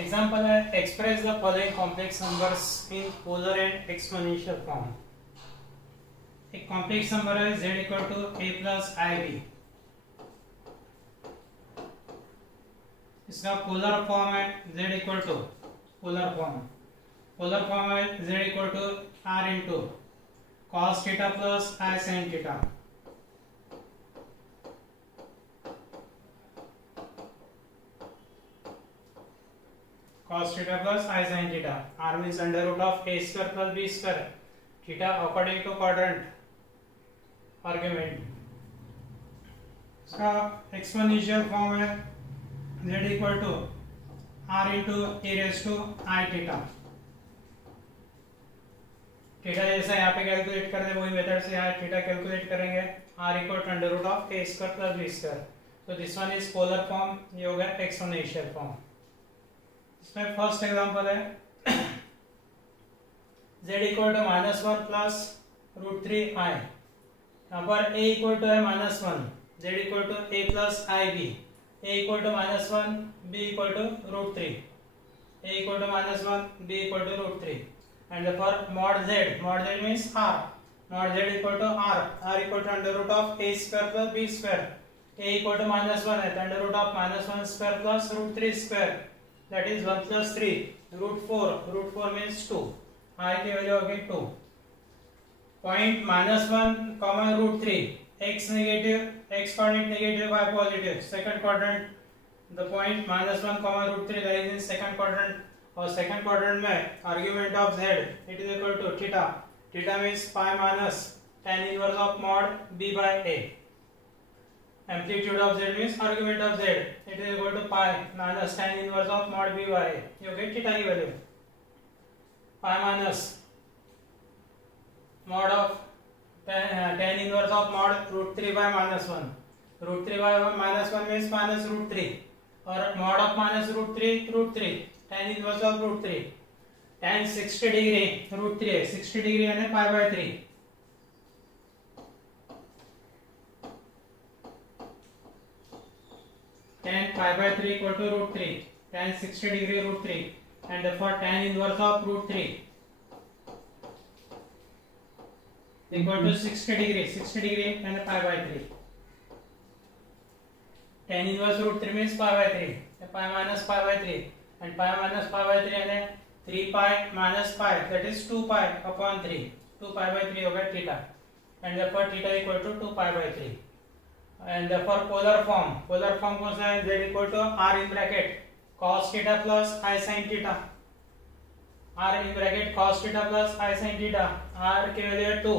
Example है express the following complex numbers in polar and exponential form. एक complex number है z equal to a plus I B, इसका polar form है z equal to polar form है z equal to r into cos theta plus I sine theta. cos theta plus I sin theta. R means under root of a square plus b square. Theta according to quadrant argument. इसका exponential form है z equal to r into E raise to I theta. Theta जैसा यहाँ पे calculate कर दे वही method से यहाँ theta calculate करेंगे। r equal to under root of a square plus b square. तो this one is polar form, ये हो गया एक्सपोनेंशियल फॉर्म। इसमें फर्स्ट एग्जांपल है z equal to -1 plus √3 i। यहाँ पर a इक्वल टू है -1, z equal to a plus I B, a equal to -1, b equal to √3, a equal to -1, b equal to √3 and for mod z means r, mod z equal to r equal to under root of a square plus b square, a equal to -1 है तो under root of -1 square plus √3 square, that is 1 plus 3 √4 means 2, I की value हो गई 2। Point -1 comma √3, x negative, x coordinate negative, y positive, second quadrant. The point -1 comma √3 that is in second quadrant, और second quadrant में argument of z it is equal to theta means pi minus tan inverse of mod b by a। amplitude of z means argument of z it is equal to pi minus tan inverse of mod b by a। you get theta की value pi minus mod of tan inverse of mod √3 by -1, √3 by -1 means minus √3 और mod of minus √3 tan inverse of √3, tan 60 degree √3 है, 60 degree यानी pi by 3, tan pi by 3 equal to √3, tan 60 degree √3 and therefore tan inverse of √3 equal to 60 degree and pi by 3। tan inverse √3 means pi by 3, pi minus pi by 3 and pi minus pi by 3 यानी 3 pi minus pi that is 2 pi upon 3, 2 pi by 3 होगा theta and therefore theta equal to 2 pi by 3। and for polar form कौन सा है, z equal to r in bracket cos theta plus I sin theta, r in bracket cos theta plus I sin theta, r की value है 2,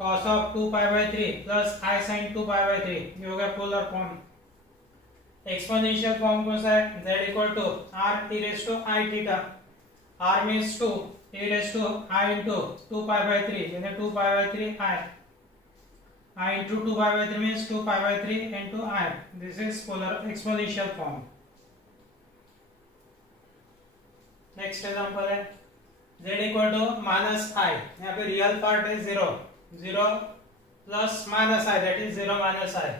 cos of 2 pi by 3 plus I sin 2 pi by 3, ये हो गया polar form. Exponential form कौन सा है, z equal to r e raised to I theta, r means 2, e raised to I into 2 pi by 3 यानी 2 pi by 3 I into 2 pi by 3 means 2 pi by 3 into I। This is polar exponential form। Next example है z equal to -i, यहाँ पे real part है 0 plus -i that is 0 minus i,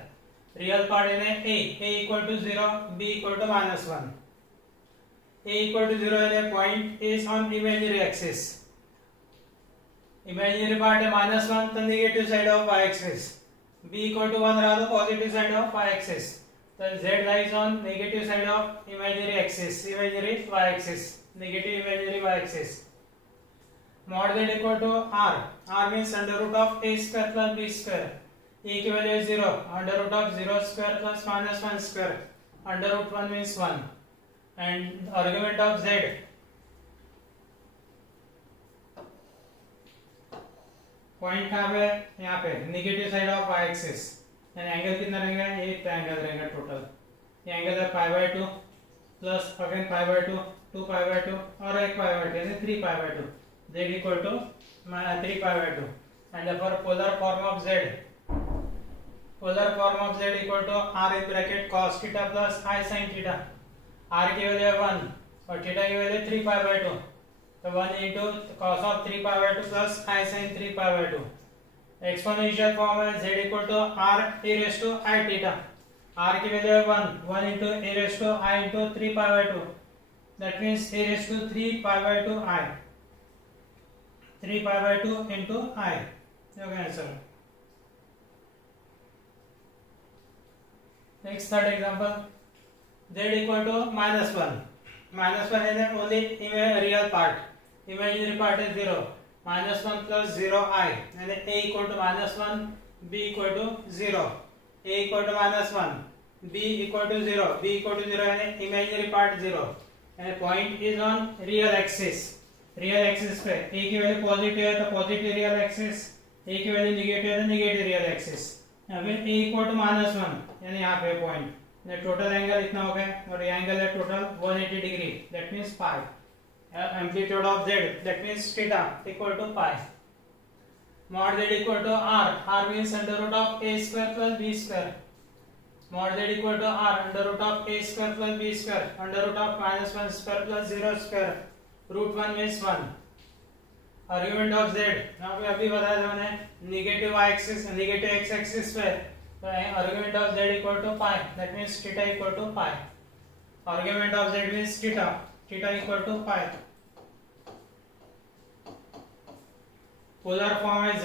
real part है a equal to 0, b equal to -1, a equal to 0 यानी point is on imaginary axis, imaginary part है -1 तो negative side of y axis, b equal to 1 रहा तो positive side of y axis, तो z lies on negative side of imaginary axis, imaginary y axis, negative imaginary y axis. mod z equal to r means under root of a square plus b square, a की value 0, under root of 0 square plus -1 square, under root 1 means 1 and argument of z point कहाँ पे, यहाँ पे negative side of y axis, यानी angle कितना रहेगा, ये triangle रहेगा टोटल, ये एंगल है pi by 2 plus again pi by 2, 2 pi by 2 और एक pi by 2 यानी 3 pi by 2, z equal to 3 pi by 2 and therefore polar form of z equal to r in bracket cos theta plus I sin theta, r की value है 1 और theta की value 3 pi by 2, तो 1 into cos of 3 pi by 2 plus I sin 3 pi by 2। Exponential form है z equal to r e raised to I theta, r की value है 1 into a raised to I into 3 pi by 2 that means a raised to 3 pi by 2 I, 3 pi by 2 into I. Okay, answer. Next, third example, z equal to -1. -1 is only real part, imaginary part is 0. -1 plus 0 I, and a equal to -1, b equal to 0. A equal to -1, b equal to 0, b equal to 0 and imaginary part 0, and point is on real axis. Real axis पे a की value positive है तो positive real axis, a की value negative है तो negative real axis. अभी a equal to -1 यानी यहाँ पे पॉइंट, टोटल एंगल इतना हो गया और ये एंगल है total 180 degree, that means pi. Amplitude of z that means theta equal to pi. mod z equal to r means under root of a square plus b square. mod z equal to r under root of a square plus b square under root of -1 square plus 0 square. Root 1 means 1. Argument of z यहाँ पे अभी बताया था मैंने, negative y axis negative x axis पे, तो argument of z equal to pi, that means theta equal to pi. Argument of z means theta equal to pi. Polar form है z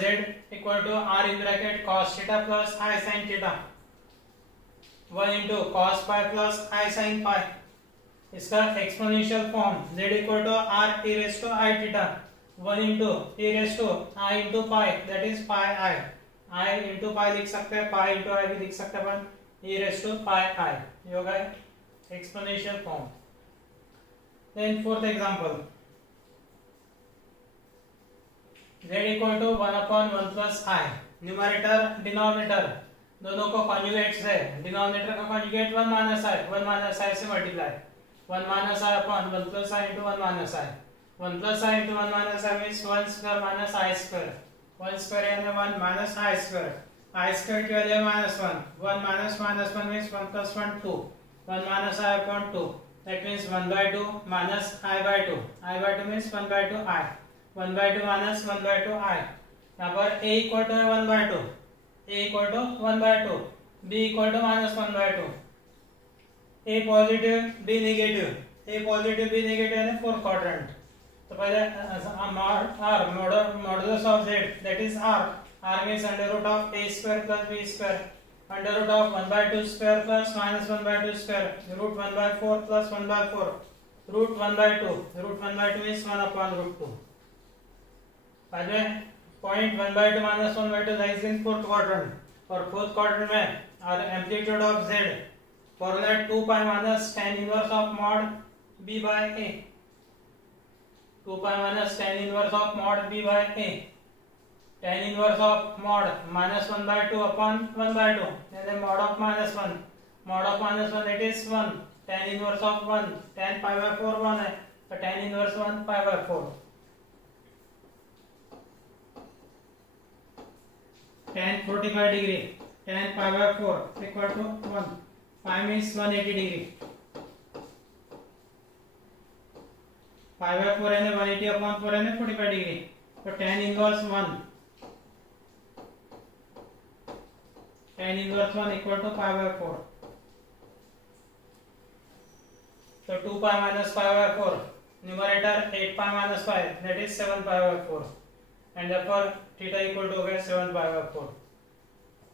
equal to r in bracket cos theta plus i sin theta, 1 into cos pi plus i sin pi. इसका exponential form z equal to r e raise to i theta, 1 into e raise to i into pi, that is pi i into पाई लिख सकते हैं, पाई into i भी लिख सकते हैं अपन, e raise to pi i. ये होगा exponential form. Then fourth example, z equal to 1/1 plus i. Numerator denominator दोनों को कॉन्जुगेट्स है. डिनोमिनेटर का कॉन्जुगेट 1 माइनस i से multiply, 1 minus I upon 1 plus I into 1 minus I. 1 plus I into 1 minus I means 1 square minus I square. 1 square यानी 1 minus I square. I square की वजह -1. 1 minus -1 means 1 plus 1 2. 1 minus I upon 2. That means 1 by 2 minus I by 2. I by 2 means 1 by 2 I. 1 by 2 minus 1 by 2 I. यहाँ पर a equal to 1 by 2. a equal to 1 by 2. b equal to minus 1 by 2. A positive B negative, A positive B negative है fourth quadrant. तो पहले r modulus of z that is r means under root of a square plus b square under root of 1/2 square plus -1/2 square root 1/4 plus 1/4 root 1/2. Root 1/2 means 1/√2. पहले point 1/2 minus 1/2 lies in fourth quadrant, और fourth quadrant में और amplitude of z formula 2 pi minus tan inverse of mod b by a. 2 pi minus tan inverse of mod b by a. Tan inverse of mod -1/2 upon 1/2, and then mod of -1. Mod of -1 it is 1. Tan inverse of 1, tan pi by 4 1 है, तो tan inverse 1 pi by 4. Tan 45 degree, tan pi by 4 equal to 1. Pi means 180 degree. Pi by 4 है 180 upon 4 है 45 degree. तो tan inverse 1. Tan inverse 1 equal to pi by 4. तो 2 pi minus pi by 4. Numerator 8 pi minus 5, that is 7 pi by 4. And therefore theta equal to हो गया 7 pi by 4.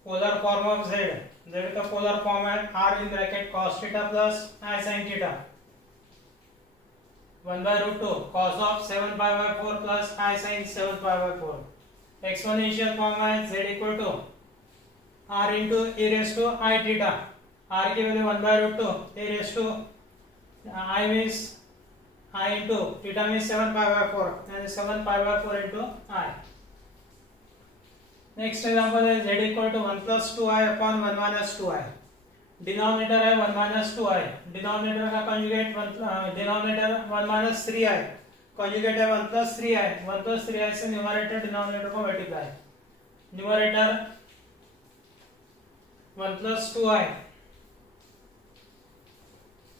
Polar form of z, z का polar form है r in bracket cos theta plus i sin theta, 1/√2 cos of 7 pi by 4 plus i sin 7 pi by 4. Exponential form है z equal to r into e raised to i theta. r की value 1/√2, e raised to I means I into theta means 7 pi by 4, and 7 pi by 4 into I. Next example है z equal to 1 plus 2i upon 1 minus 2i. Denominator है 1 minus 2i, denominator का conjugate denominator 1 minus 3i, conjugate है 1 plus 3i. 1 plus 3i से numerator denominator को multiply, numerator 1 plus 2i,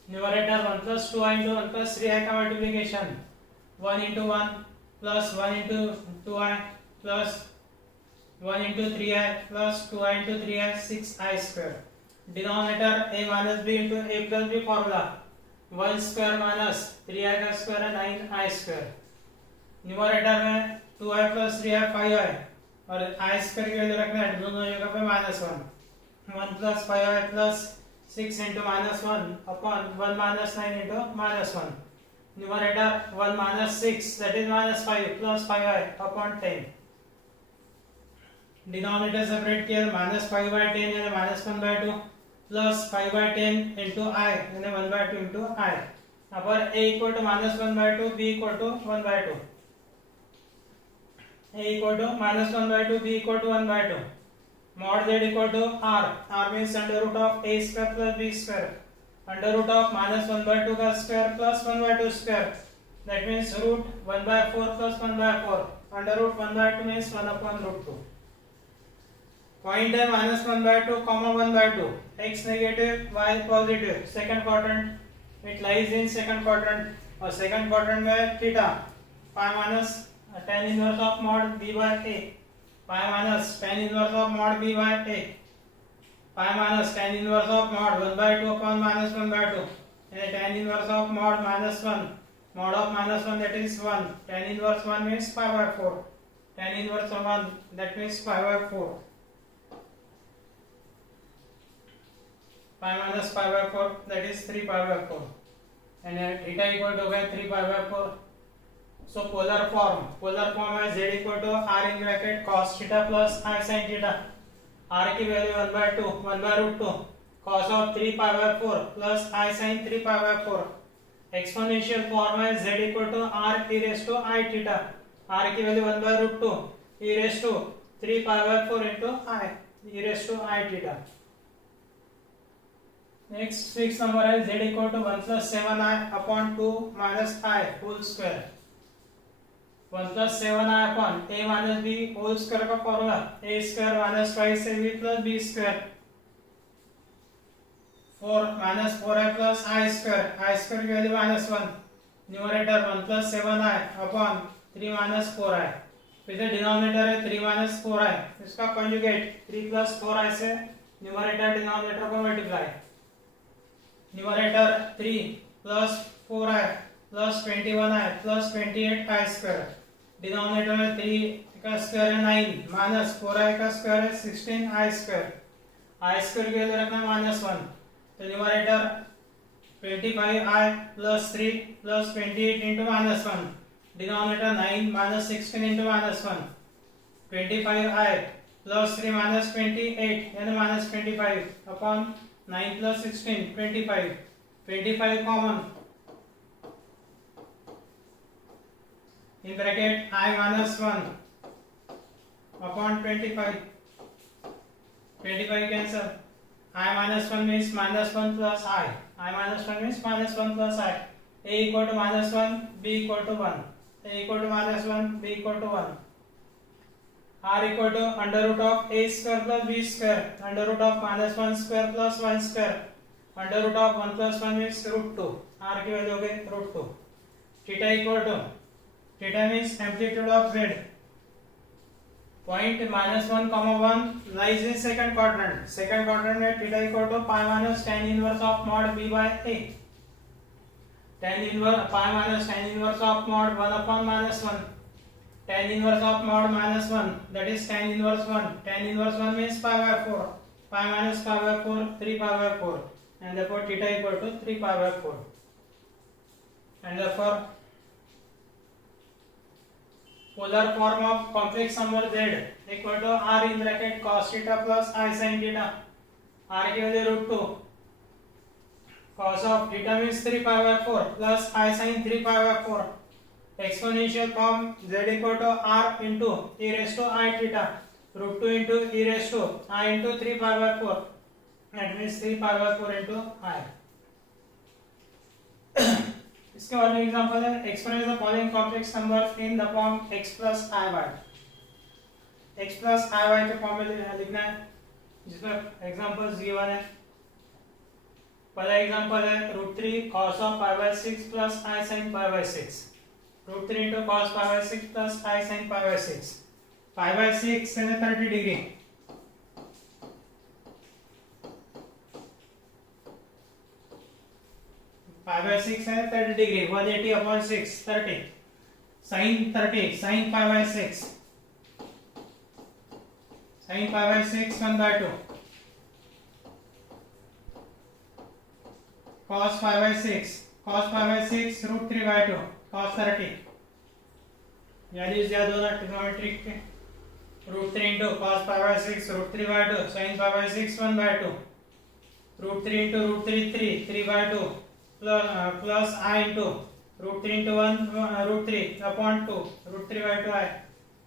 numerator 1 plus 2i into 1 plus 3i का multiplication, 1 into 1 plus 1 into 2i plus 1 into 3i plus 2i into 3i 6i square. Denominator a minus b into a plus b formula, 1 square minus 3i का square है 9i square. Numerator में 2i plus 3i 5i और i square की value रखना है दोनों जगह पे -1। 1 plus 5i plus 6 into -1 upon 1 minus 9 into -1. Numerator 1 minus 6 that is -5 plus 5i upon 10. Denominator separate किया -5/10 यानी -1/2 plus 5/10 into i यानी 1/2 into i। यहाँ पर a equal to -1/2 b equal to 1/2। a equal to -1/2 b equal to 1/2। mod z equal to r means under root of a square plus b square under root of -1/2 का square plus 1/2 square that means root 1/4 plus 1/4 under root 1/2 means 1 upon root 2। point है -1/2 1/2 x negative y positive second quadrant it lies in second quadrant और second quadrant में theta pi minus tan inverse of mod b by a pi minus tan inverse of mod b by a pi minus tan inverse of mod 1/2 upon -1/2 and tan inverse of mod -1 mod of -1 that is 1 tan inverse 1 means 5/4 tan inverse 1 that means 5/4 pi minus 5/4 that is 3/4 and theta equal to 3/4। So polar form है z equal to r in bracket cos theta plus i sin theta। r की value 1/2 cos of 3/4 plus i sin 3/4। Exponential form है z equal to r e raised to i theta। r की value 1/2 e raised to 3/4 into i e raised to i theta। Next fix number है z equal to 1 plus 7i upon 2 minus i whole square। 1 plus 7i upon a minus b whole square का formula a square minus 5ab plus b square 4 minus 4i plus i square की value -1 numerator 1 plus 7i upon 3 minus 4i फिर से denominator है 3 minus 4i इसका conjugate 3 plus 4i से numerator denominator को multiply numerator 3 plus 4i plus 21i plus 28i square denominator में 3 का square है 9 माइनस 4i का स्क्वायर है 16i स्क्वायर i स्क्वायर की वैल्यू रखना -1 तो numerator 25i plus 3 plus 28 into -1 denominator 9 minus 16 into -1 25i plus 3 minus 28 यानी -25 upon 9 plus 16 25 common in bracket I minus 1 upon 25 cancel I minus 1 means -1 plus I minus 1 means -1 plus I a equal to -1 b equal to 1 a equal to -1 b equal to 1 r equal to under root of a square plus b square under root of -1 square plus 1 square under root of 1 plus 1 means √2 r की value हो गई √2 theta equal to theta means amplitude of z point -1, 1 lies in second quadrant में theta equal to pi minus tan inverse of mod b by a pi minus tan inverse of mod 1 upon -1 tan inverse of mod -1 that is tan inverse 1 means pi/4 pi minus pi/4 3/4 and therefore theta equal to 3/4 and therefore polar form of complex number z equal to r in bracket cos theta plus I sin theta r की value √2 cos of theta means 3/4 plus I sin 3/4 exponential form z equal to r into e raised to I theta √2 into e raised to I into 3/4 that means 3/4 into I। इसके बाद में example है express the following complex number in the form x plus iy के form में लिखना है जिसमें example given है। पहला एग्जांपल है √3 cos of pi/6 plus I sin pi/6 √3 into cos pi/6 plus I sin pi/6 pi/6 यानी 30 डिग्री पाई बाय 6 है 30 degree 180 upon 6 30 sin pi by 6 sin pi by 6 1/2 cos pi by 6 √3/2 cos 30 values याद होना trigonometric के √3 into cos pi by 6 √3/2 sin pi by 6 1/2 √3 into √3 3/2 plus I into √3 into 1 √3 upon 2 √3/2 I.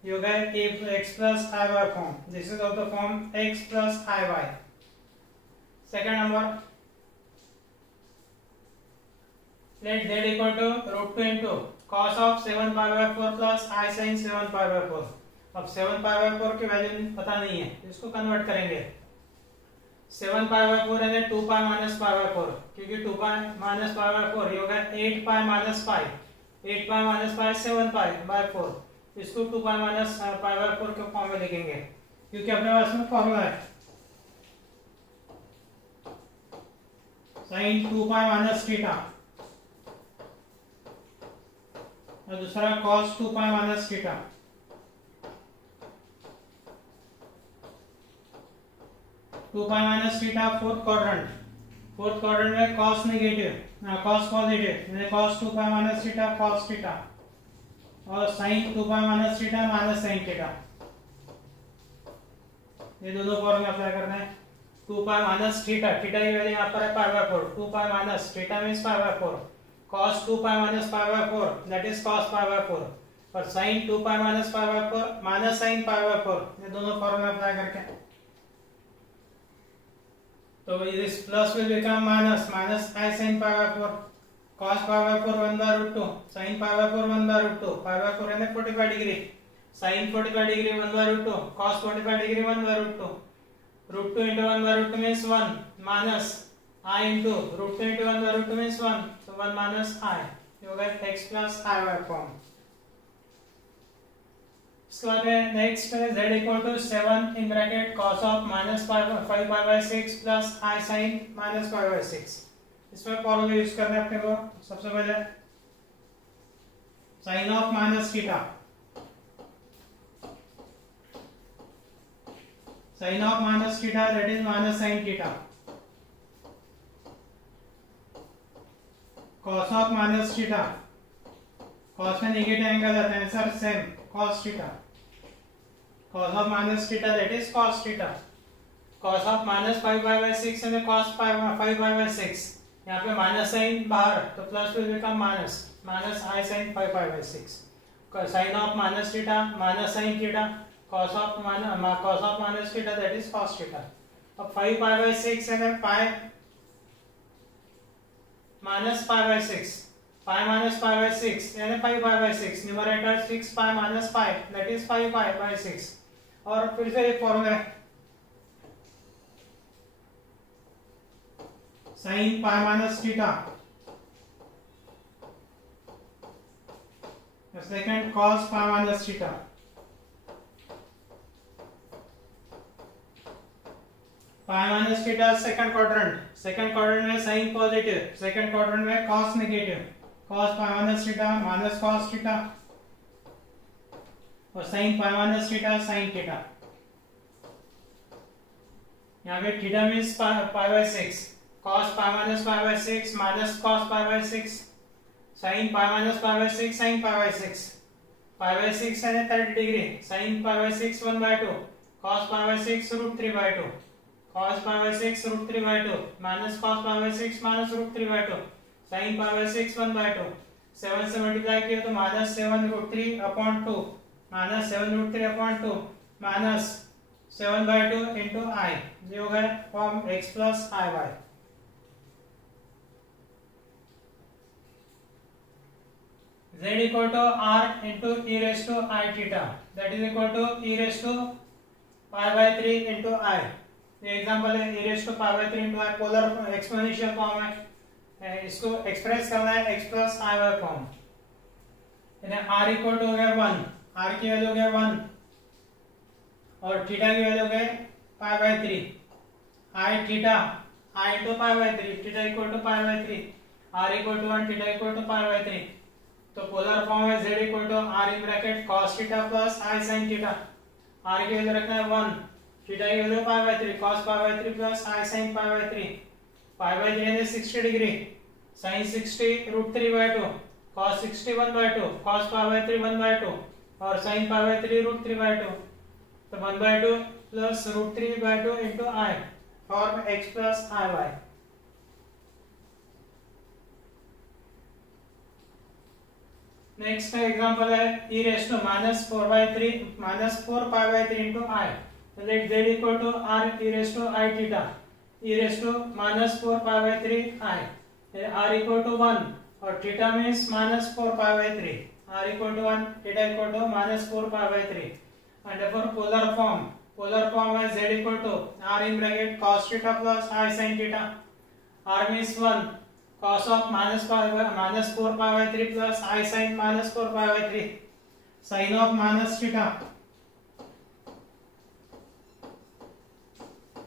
You get x plus iy form. This is of the form x plus iy. Second number, let z equal to √2 into cos of 7 pi by 4 plus I sin 7 pi by 4. अब 7 pi by 4 की value पता नहीं है, इसको convert करेंगे। 7 pi by 4 है 2 pi minus pi by 4, क्योंकि 2 pi minus pi by 4 ये होगा 8 pi minus pi, 8 pi minus pi 7 pi by 4, इसको 2 pi minus pi by 4 के फॉर्म में लिखेंगे, क्योंकि अपने पास में फॉर्मूला है sin 2 pi minus थीटा और दूसरा cos 2 pi minus थीटा। Two pi minus theta fourth quadrant में cos नेगेटिव cos पॉजिटिव यानी cos 2 pi minus theta cos theta और sin 2 pi minus theta minus sin theta. ये दोनों formula apply करना है। 2 पाई माइनस थीटा की value यहाँ पर है pi by 4, 2 pi minus theta means pi by 4, cos 2 pi minus pi by 4 that is cos pi by 4 और sin 2 pi minus pi by 4 minus sin pi by 4। ये दोनों formula apply करके तो this plus will become minus I sin pi by 4 cos pi by 4 1/√2 sin pi by 4 1/√2 pi by 4 है 45 degree sin 45 degree 1/√2 cos 45 degree 1/√2 √2 into 1/√2 means 1 minus I into √2 into 1/√2 means 1, so 1 minus I, you get x plus I by form। इसके बाद में next है z equal to 7 in bracket cos of minus 5 pi by 6 plus I sin minus pi by 6। इसमें formula use करना है अपने को। सबसे पहले sin of minus theta that is minus sin theta cos of minus theta cos में negative angle आता है sir same cos theta cos of minus theta that is cos theta cos of minus 5 pi by 6 and cos 5 pi by 6 यहाँ पे minus sign बाहर तो plus will become minus I sin 5 pi by 6 sin of minus theta minus sin theta cos of minus theta that is cos theta। अब 5 pi by 6 and pi minus pi by 6 pi minus pi by 6 यानी 5 pi by 6 numerator 6 pi minus 5 that is 5 pi by 6 और फिर से एक formula है sin pi minus theta second cos pi minus theta pi minus theta second quadrant में sin positive second quadrant में cos negative cos pi minus theta minus cos theta और sin pi minus theta sin theta। यहाँ पे theta means pi by 6 cos pi minus pi by 6 minus cos pi by 6 sin pi minus pi by 6 sin pi by 6 pi by 6 है 30 degree sin pi by 6 1/2 cos pi by 6 √3/2 cos pi by 6 √3/2 minus cos pi by 6 minus √3/2 sin pi by 6 1/2 7 से multiply किया तो minus 7 √3 upon 2 minus 7 √3 upon 2 minus 7/2 into I ये हो गया form x plus I y। z equal to r into e raised to I theta that is equal to e raised to pi by 3 into I। ये example है e raised to pi by 3 into I polar exponential form है, इसको express करना है x plus I y form. यानी r equal to हो गया 1, r की वैल्यू हो गया 1 और थीटा की वैल्यू हो गया pi by 3 I theta I into pi by 3 theta equal to pi by 3 r equal to 1, theta equal to pi by 3. तो पोलर फॉर्म है z equal to r in bracket cos theta plus i sin theta. r की value रखना है 1, theta की value pi by 3, cos pi by 3 plus i sin pi by 3. pi by 3 है 60 degree, sin 60 √3 by 2, cos 60 1 by 2, cos pi by 3 1 by 2 और sin pi by 3 √3 by 2. तो 1 by 2 plus √3 by 2 into i form x plus i y. Next example है e raised to -4 by 3 -4 pi by 3 into i. Let z equal to r e raised to I theta. e raised to -4 pi by 3 i. r equal to 1 और theta means -4 pi by 3. r equal to 1, theta equal to -4 pi by 3. And therefore polar form है z equal to r in bracket cos theta plus I sin theta. r means 1, cos of -4 pi by 3 plus I sin -4 pi by 3. Sin of minus theta,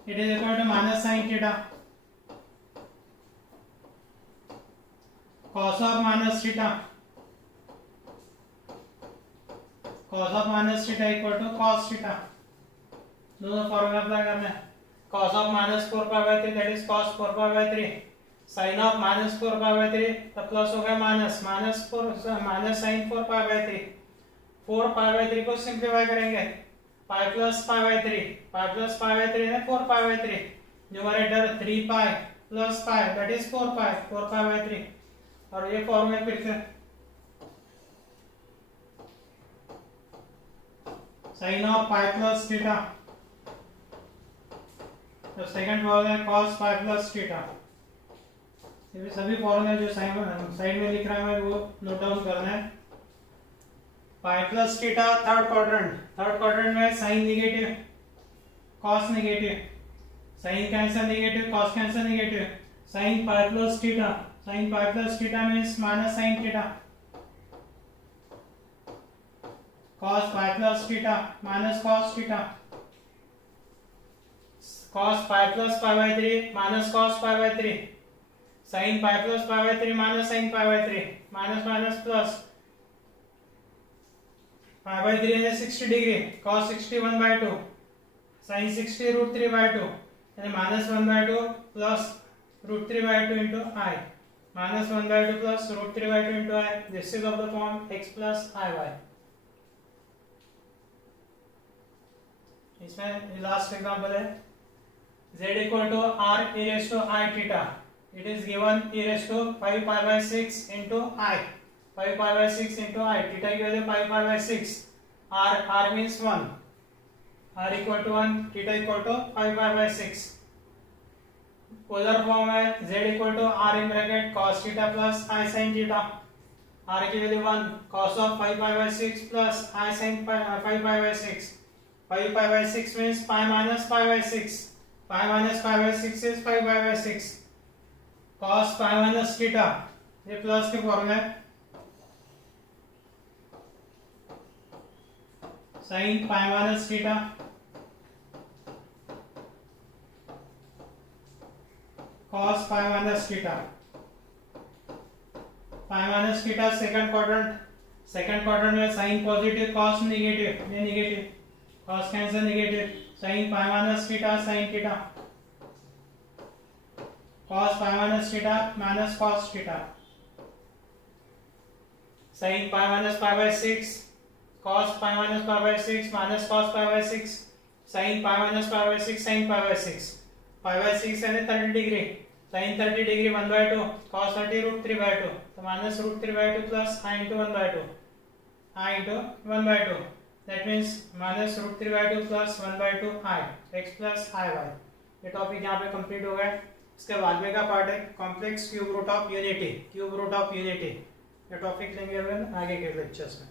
it is equal to minus sin theta. Cos of minus theta, cos of minus theta equal to cos theta. दोनों formula apply करना है. cos of -4 pi by 3 that is cos 4 pi by 3. sin of -4 pi by 3 तो plus हो गया minus sin 4 pi by 3. 4 pi by 3 को simplify करेंगे, pi plus pi by 3 है 4 pi by 3. Numerator 3 pi plus pi that is 4 pi by 3. और ये form है फिर से sin of pi plus theta. तो सेकंड फॉर्मूला है cos pi plus theta. ये सभी फॉर्मूले जो साइड में लिख रहा है वो नोट डाउन करना है. Pi plus theta third quadrant में sine negative, cos negative, sine cancel negative, cos cancel negative. Sine pi plus theta means minus sine theta. Cos pi plus theta minus cos theta. Cos pi plus pi by 3 minus cos pi by 3. sin pi plus pi by 3 minus sin pi by 3 minus plus pi by 3 is 60 degree, cos 60 1 by 2, sin 60 √3 by 2 and minus 1 by 2 plus √3 by 2 into i. minus 1 by 2 plus √3 by 2 into i. This is of the form x plus iy. इसमें last example है z equal to r e raised to I theta. It is given e raised to 5 pi by 6 into I. 5 pi by 6 into I. Theta की value 5 pi by 6. R means 1. R equal to 1. Theta equal to 5 pi by 6. Polar form है z equal to r in bracket cos theta plus I sin theta. R की value 1. Cos of 5 pi by 6 plus I sin 5 pi by 6. 5 pi by 6 means pi minus pi by 6. Pi minus pi by 6 is 5 pi by 6. cos pi minus theta, ये plus के form है. sin pi minus theta, cos pi minus theta. pi minus theta second quadrant में sin positive cos negative, ये negative, cos cancel negative. sin pi minus theta sin theta, cos pi minus theta minus cos theta. sin pi minus pi by 6, cos pi minus pi by 6 minus cos pi by 6. sin pi minus pi by 6 sin pi by 6. pi by 6 यानी 30 degree, sin 30 degree 1 by 2, cos 30 √3 by 2. तो minus √3 by 2 plus I into 1 by 2. I into 1 by 2. That means minus √3 by 2 plus 1 by 2 I. x plus iy. ये topic यहाँ पे complete हो गया. इसके बाद में का पार्ट है complex cube root of unity. ये टॉपिक लेंगे आगे के लेक्चर्स में.